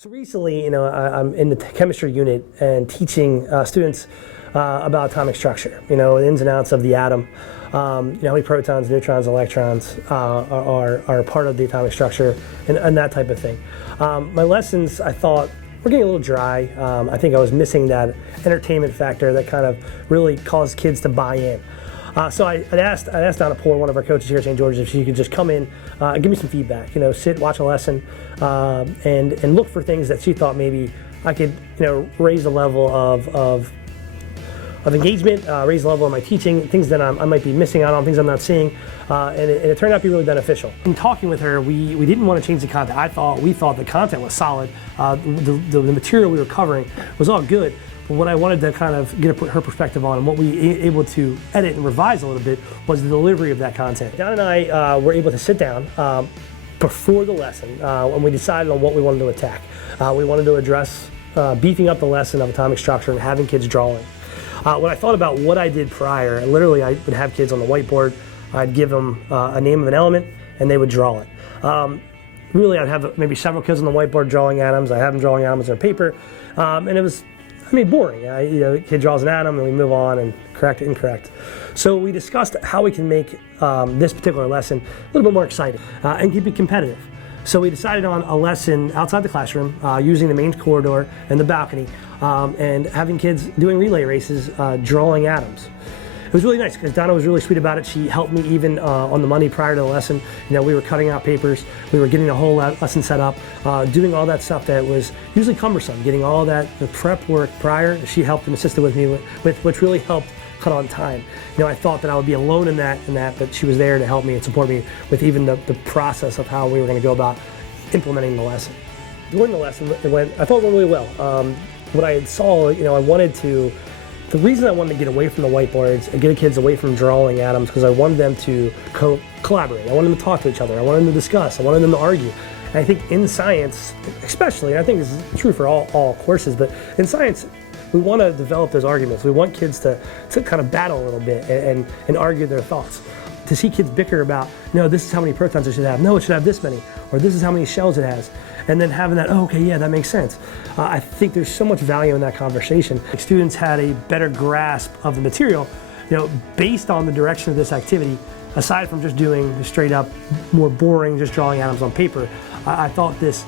So recently, I'm in the chemistry unit and teaching students about atomic structure, the ins and outs of the atom, how many protons, neutrons, electrons are part of the atomic structure and that type of thing. My lessons, I thought, were getting a little dry. I think I was missing that entertainment factor that kind of really caused kids to buy in. So I asked Donna Poor, one of our coaches here at St. George's, if she could just come in and give me some feedback. Sit, watch a lesson, and look for things that she thought maybe I could, raise the level of engagement, raise the level of my teaching, things that I might be missing out on, things I'm not seeing, and it turned out to be really beneficial. In talking with her, we didn't want to change the content. We thought the content was solid. The material we were covering was all good. But what I wanted to kind of get her perspective on and what we were able to edit and revise a little bit was the delivery of that content. Don and I were able to sit down before the lesson and we decided on what we wanted to attack. We wanted to address beefing up the lesson of atomic structure and having kids drawing. When I thought about what I did prior, literally I would have kids on the whiteboard, I'd give them a name of an element and they would draw it. Really, I'd have maybe several kids on the whiteboard drawing atoms. I have them drawing atoms on paper, and it was boring. A kid draws an atom and we move on and correct, incorrect. So we discussed how we can make this particular lesson a little bit more exciting and keep it competitive. So we decided on a lesson outside the classroom using the main corridor and the balcony and having kids doing relay races drawing atoms. It was really nice because Donna was really sweet about it. She helped me even on the Monday prior to the lesson. We were cutting out papers, we were getting the whole lesson set up, doing all that stuff that was usually cumbersome, getting all the prep work prior. She helped and assisted with me with which really helped cut on time. I thought that I would be alone in that, but she was there to help me and support me with even the process of how we were going to go about implementing the lesson. During the lesson, I thought it went really well. What I saw, the reason I wanted to get away from the whiteboards and get the kids away from drawing atoms because I wanted them to collaborate. I wanted them to talk to each other. I wanted them to discuss. I wanted them to argue. And I think in science, especially, and I think this is true for all courses, but in science, we want to develop those arguments. We want kids to kind of battle a little bit and argue their thoughts. To see kids bicker about, this is how many protons it should have. No, it should have this many. Or this is how many shells it has. And then having that, okay, yeah, that makes sense. I think there's so much value in that conversation. Students had a better grasp of the material, based on the direction of this activity, aside from just doing straight up, more boring, just drawing atoms on paper. I thought this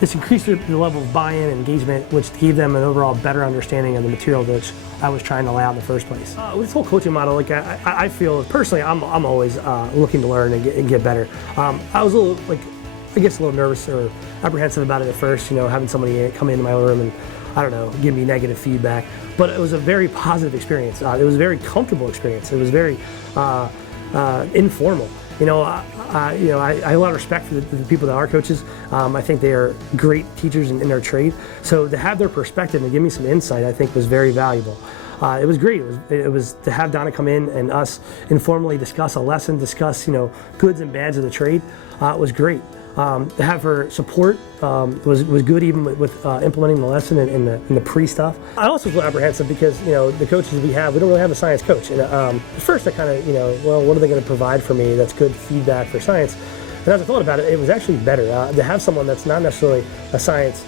increased the level of buy-in and engagement, which gave them an overall better understanding of the material which I was trying to lay out in the first place. With this whole coaching model, I feel personally, I'm always looking to learn and get better. I was a little nervous or apprehensive about it at first, having somebody come into my room and, give me negative feedback. But it was a very positive experience. It was a very comfortable experience. It was very informal. I have a lot of respect for the people that are coaches. I think they are great teachers in their trade. So to have their perspective and give me some insight, I think was very valuable. It was great. It was to have Donna come in and us informally discuss a lesson, discuss goods and bads of the trade. It was great. To have her support was good, even with implementing the lesson and the pre-stuff. I also was a little apprehensive because the coaches we don't really have a science coach. And at first I kind of well, what are they going to provide for me that's good feedback for science? And as I thought about it, it was actually better to have someone that's not necessarily a science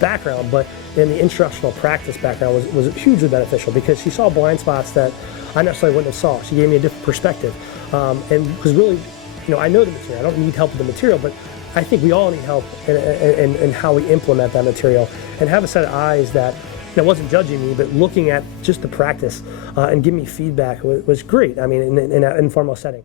background, but in the instructional practice background was hugely beneficial because she saw blind spots that I necessarily wouldn't have saw. She gave me a different perspective, and because really, I know the material. I don't need help with the material, but I think we all need help in how we implement that material and have a set of eyes that wasn't judging me, but looking at just the practice and giving me feedback was great. In an informal setting.